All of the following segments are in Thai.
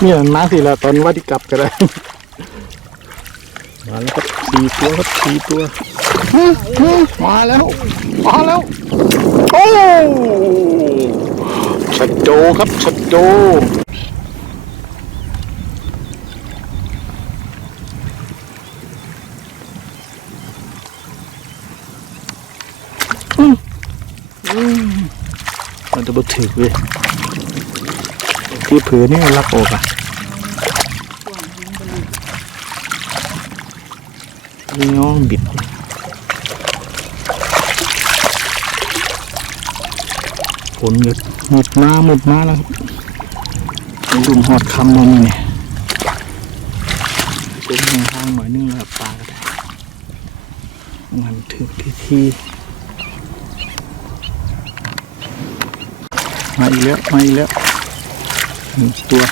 เนี่ยมาสิละตอนว่าที่กลับก็ได้ มาแล้วครับสี่ตัวครับสี่ตัวมาแล้ว มาแล้ว โอ้ชัดโดครับชัดโดมันจะบ่ถึกเว้ย ที่เผือนี่มันรักออกอะนี่น้องบิดฝนหยุดหมดมาหมดมาแล้วครับลุมหอดคำมันนี่เนี่ยเป็นทางหน่อยนึงแล้วปลาก็ได้มันถึงที่ที่มาอีกแล้วมาอีกแล้ว หนึ่งตัว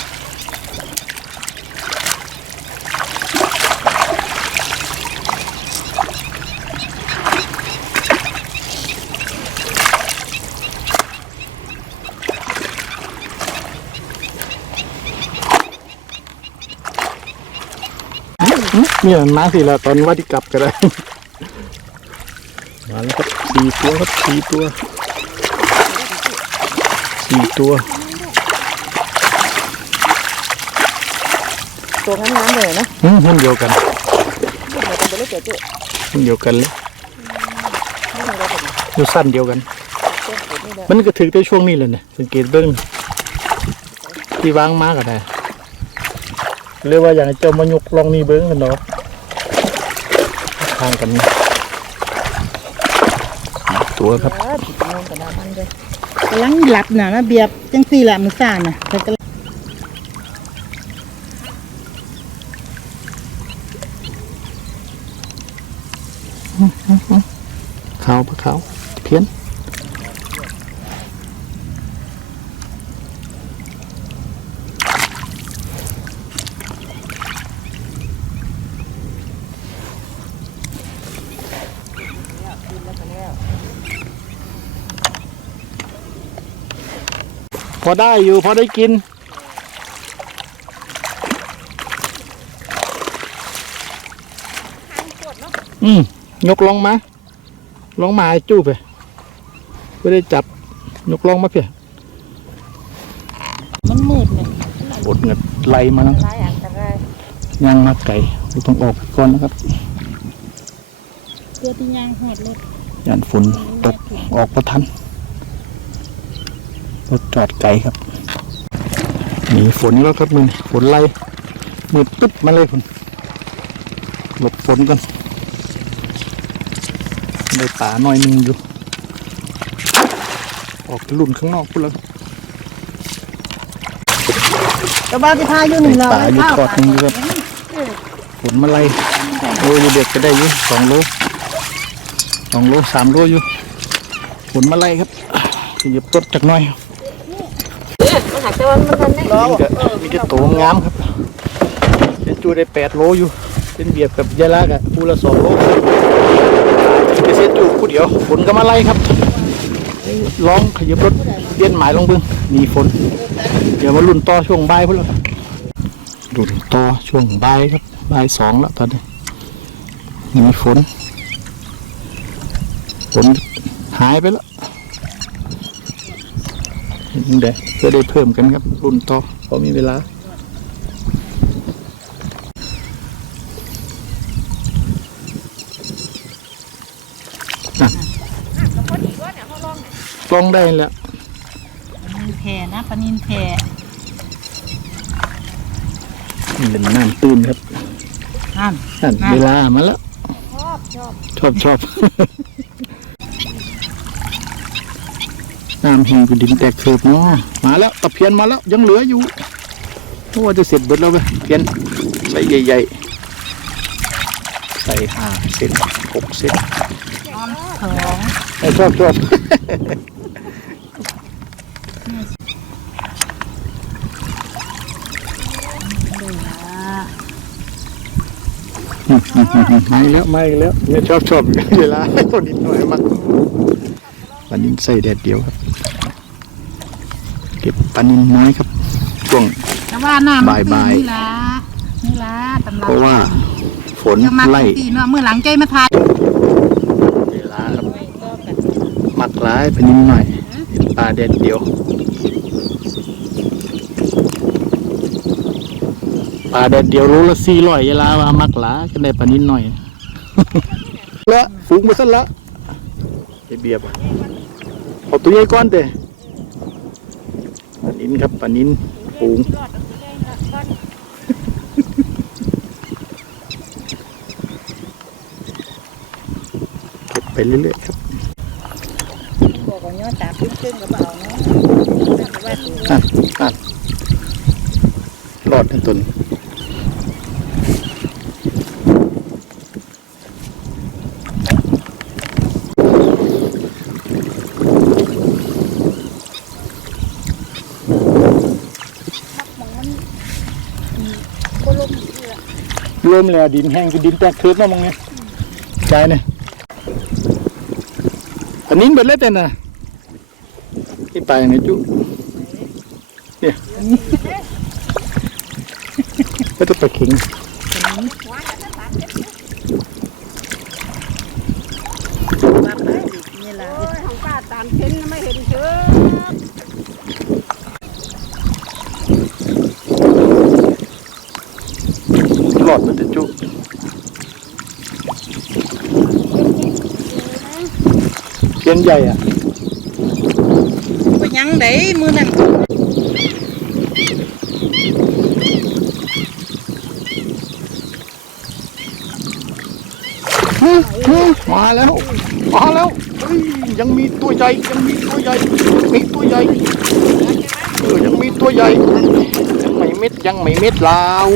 เนี่ยมาสิละตอนว่าที่กลับก็ได้มาแล้วครับสี่ตัวครับสี่ตัวสี่ตัว ตัวงามๆเลยนะอืมหุ้นเดียวกันเดี๋ยวกันไปเลยเจ๊เจ๊หุ้นเดียวกันเลยไม่ทำอะไรกันอยู่สั้นเดียวกันเจ๊เจ๊นี่แหละมันก็ถึงได้ช่วงนี้เลยเนี่ยสังเกตเบิ้งที่วางมากก็ได้เรียกว่าอย่างเจ้ามายกลองนี่เบิ้งกันเนาะทางกันนี่ตัวครับเออติดงงกับน้ำมันเลยกำลังหลับน่ะนะเบียบจังสี่แหละมันซ่าน่ะแต่ก็ ขาวปะขาวเพี้ยน พอได้อยู่พอได้กิน อืมยกลงมาลงมาไอ้จู้ไปเพื่อได้จับยกลงมาเพียมันมืดเนี่ยอดเงินไหลมาแล้วร้ายอันตรายย่างมาไก่เราต้องออกไปก่อนนะครับตัวที่ยางหอดรถ ย่านฝนตกออกพอทันรถจอดไกลครับหนีฝนแล้วครับมึงฝนไล่มืดปึ๊ดมาเลยคุณหลบฝนกันได้ป่าหน่อยหนึงอยู่ ออกไปลุ่นข้างนอกพุ่นแล้วครับกระบะที่พาอยู่หนึ่งเราป่าอยู่ทอดหนึงอยู่ครับฝนมาไล่โอ้ยเด็กก็ได้อยู่สองโล สองโลสามโลอยู่ฝนมาไล่ครับขยับรถจากน้อยมันหักแต่ว่ามันทันได้มีแต่มีแต่โตงามครับเจจูได้แปดโลอยู่เป็นเบียบกับยายลากอะคู่ละสองโลเจจูคู่เดียวฝนก็มาไล่ครับลองขยับรถเปลี่ยนหมายลงเบึงมีฝน เดี๋ยวมาลุ่นต่อช่วงบ่ายพุ่นแล้วครับลุ่นต่อช่วงบ่ายครับบ่ายสองแล้วตอนนี้มีฝน ฝนหายไปแล้วเดี๋ยวเพื่อได้เพิ่มกันครับ รุ่นต่อพอมีเวลาลองได้แล้วปนินแพนะปนินแพเป็นน้ำตื้นครับนั่นนั่นเวลามาแล้ว ชอบชอบชอบชอบ น้ำแห้งกูดินแตกเสือบเนาะมาแล้วตะเพียนมาแล้วยังเหลืออยู่เพราะว่าจะเสร็จเบิดแล้วไปเพียนใส่ใหญ่ๆใส่ห้าเซนหกเซนสองไอ้ชอบชอบมาอีกแล้วมาอีกแล้วเนี่ยชอบชอบเวลาคนนิดหน่อยมากวันนี้ใส่แดดเดียวครับเก็บปลานินน้อยครับช่วงน้ว่าน้ำมันบ่ายๆ นี่ล่ะนี่ล่ะตำราเพราะว่าฝนจะมาไล่ตีเนาะมื้อหลังใจมาทานเวลาครับมักร้ายไปนิดหน่อยปลาเด็ดเดียวปลาเด็ดเดียวรู้ละสี่ร้อยเวลาว่ามักหลากันได้ปลานิดหน่อย ละฝูงมาสั้นละไอเบียบเอาตัวใหญ่ก้อนเต้ปลา นินครับปลานินปูงเก็บไปเรื่อยๆครับบอกว่าเนาะตาซึ้งๆก็บ่เอาเนาะอะอะรอดทั้งตน บ่ลมนี่ล่ะ รว มแล้วดินแห้งคือดินแตกคืบเนาะมองไงใจเนี่ยอันนี้เบิดเลยแต่น่ะที่ไปไงจุเนี่ยก็ต้องไปขิงนี่ล่ะของป้าตามเห็นไม่เห็นเชื่อ รอดมันจะจุเพียนใหญ่อะบ่ยังได้มื้อนั้นมาแล้วมาแล้วเฮ้ยยังมีตัวใหญ่ยังมีตัวใหญ่มีตัวใหญ่เออยังมีตัวใหญ่ยังไม่เม็ดยังไม่เม็ดลาว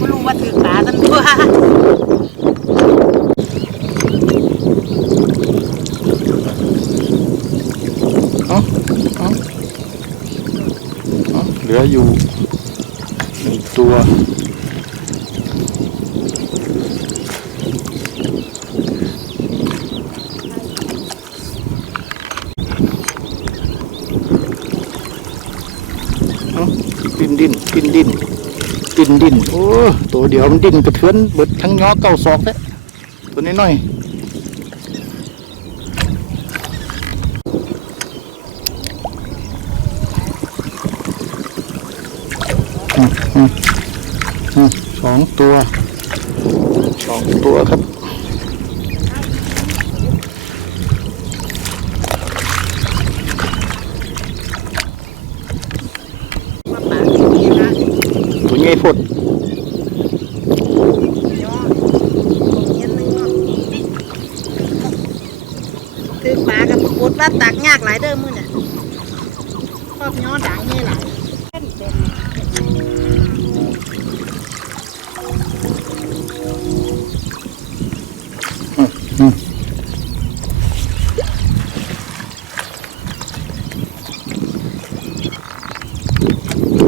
บ่รู้ว่าถือตาซั่นตัวเอเอาเอเหลืออยู่หนึ่งตัวเอาดิ้นดิ้นดิ้น ดิ้นดิ้นโอ้ตัวเดียวมันดิ้นกระเทือนเบิดทั้งย้อเก้าศอกแล้วตัวนี้น้อยสองตัวสองตัวครับ ว่าปากสินี่ล่ะ ตัวใหญ่พดย่อเย็นนึงเนาะถือปลากับกดว่าตักยากหลายเด้อมื้อน่ะชอบย่อดังนี่หลาย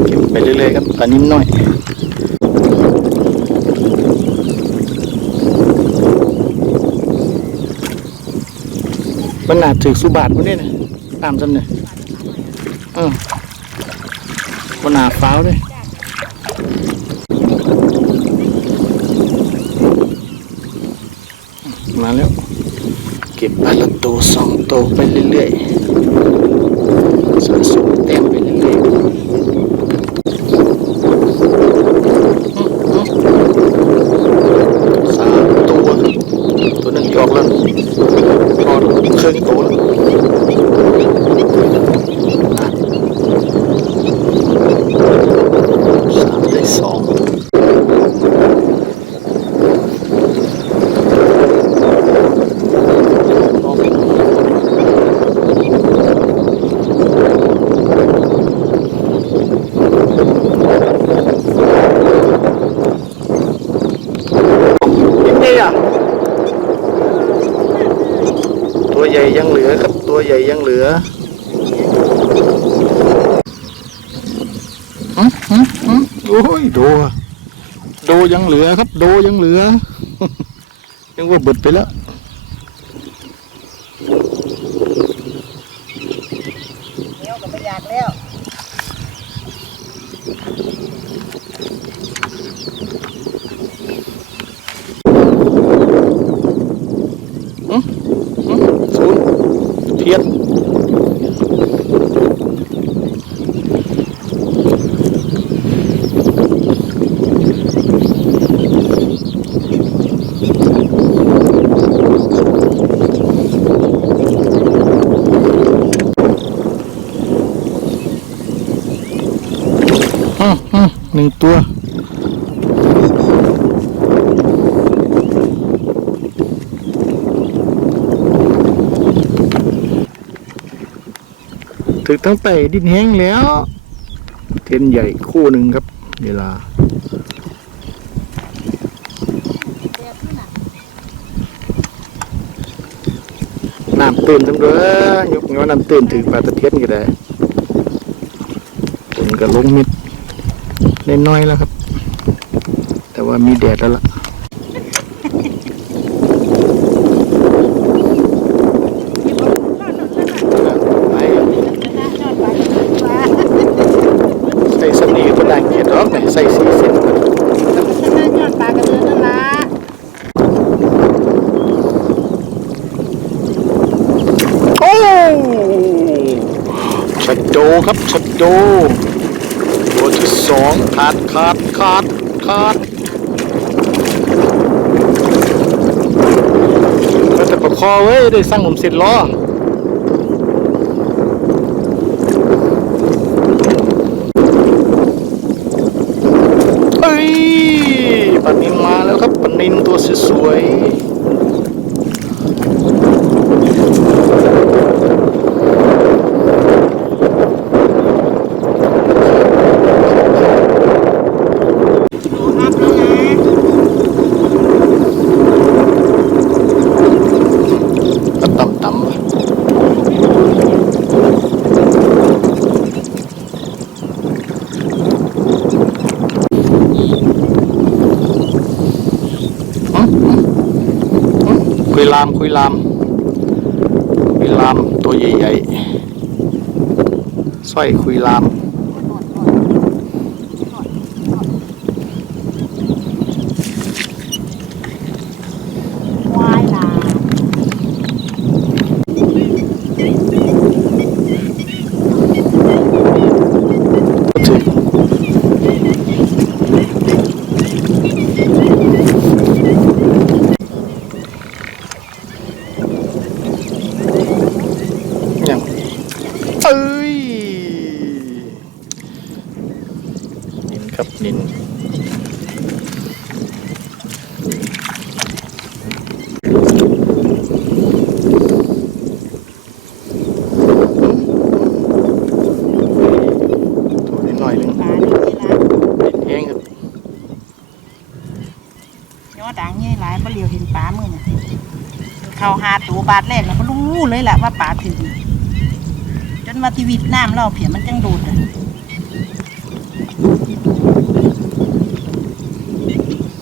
เก็บไปเรื่อยๆครับปลานิ่มน้อย มันหนาถือสุบาทมันเนี่ยนะตามจำเนี่ยเออมันหนาฟ้าวเลยมาแล้ว เก็บปลาละตัวสองตัวไปเรื่อยๆสะสมเต็มไปเรื่อยๆ สามตัว ตัวหนึงออกแล้วพอเครื่องตัวแล้วสามได้สองยังไงอะ ตัวใหญ่ยังเหลือครับ ตัวใหญ่ยังเหลืออืมอืมอืมโอ้ยโดโดยังเหลือครับโดยังเหลือ ยังว่าบิดไปแล้วเดี๋ยวก็ไปอยากแล้ว อืมอืมศูนย์เทียน อืมอืม หนึ่งตัว ถึงตั้งแต่ดินแห้งแล้ว เทนใหญ่คู่หนึ่งครับ เวลาน้ำตื่นจังเลยยกเงาน้ำตื่นถือปลาตะเพียนก็ได้ฝนก็ลงมิด น้อยแล้วครับ แต่ว่ามีแดดแล้วล่ะใส่สนีก็ได้เกียรติหรอกใส่สีเส้นก็ยอดปลากระเดือนนั่นละโอ้ชัดโจครับชัดโจตัวที่ สองขาดขาดขาดขาดก็แต่ประคอเว้ย ได้สร้างผมเสร็จล้อเอ้ยปนินมาแล้วครับปนินตัวสวยๆ อัพแล้วนะ ต่ำต่ำๆอืมอืมอืมคุยลามคุยลามคุยลามตัวใหญ่ๆสร้อยคุยลาม วายลา ก็ถึงยังเอ้ย นินครับนิน ตัวนิดหน่อยหนึง ปลานี่เวลา นิดเองครับ ยอดดังยี่หลายบ่เหลียวเห็นปลามือเนี่ย เขาหาตัวบาทแรกเนะบ่รู้เลยแหละว่าปลาถึงจนมาทีวีน้ำเราเพียมันจังโดดเลย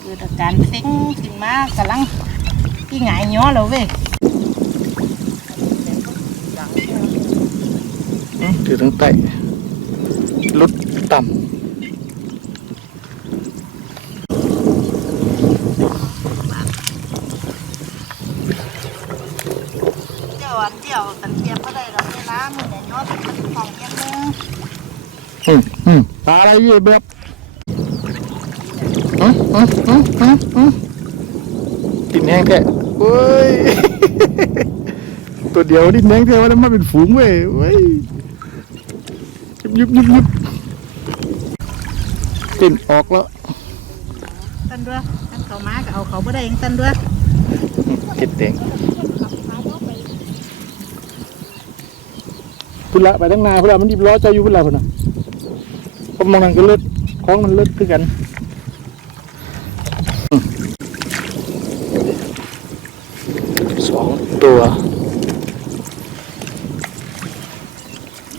เกิดอาการเซ็งขึ้นมากำลังที่หงายย้อแล้วเว้ยอืมถือทั้งไตลดต่เดี๋ยวอันเดียวกันเทียบก็ได้ดอกเวลามือเนี่ยย้อเป็นของเพียงนึงำอืมอื มปลาอะไรเยี่ยแบบอืมอืมอืมอืมอืมดินแห้งแท้เว้ย ตัวเดียวดินแห้งแท้ว่าแล้วมาเป็นฝูงเว้ยเว้ยยุบยุบยุบยุบติ่นออกแล้วตันด้วยตันเขามาก็เอาเขาบ่ได้ยังตันด้วยเก็ดแดงพุ่นละไปตั้งนานพุ่นละมันดิบล้อใจอยู่พุ่นละพุ่นน่ะ ผมมองนั่นก็เลือดของมันเลือดคือกันอืมสองตัว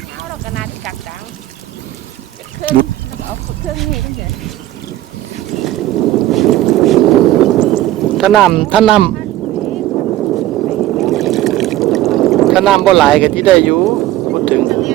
เอาเราก็นาที่กักดังเป็นเครื่องแล้วก็เอาเครื่องนี้ตั้งแต่ถ้าน้ำถ้าน้ำถ้าน้ำบ่หลายก็ที่ได้อยู่พูดถึงจะเรียก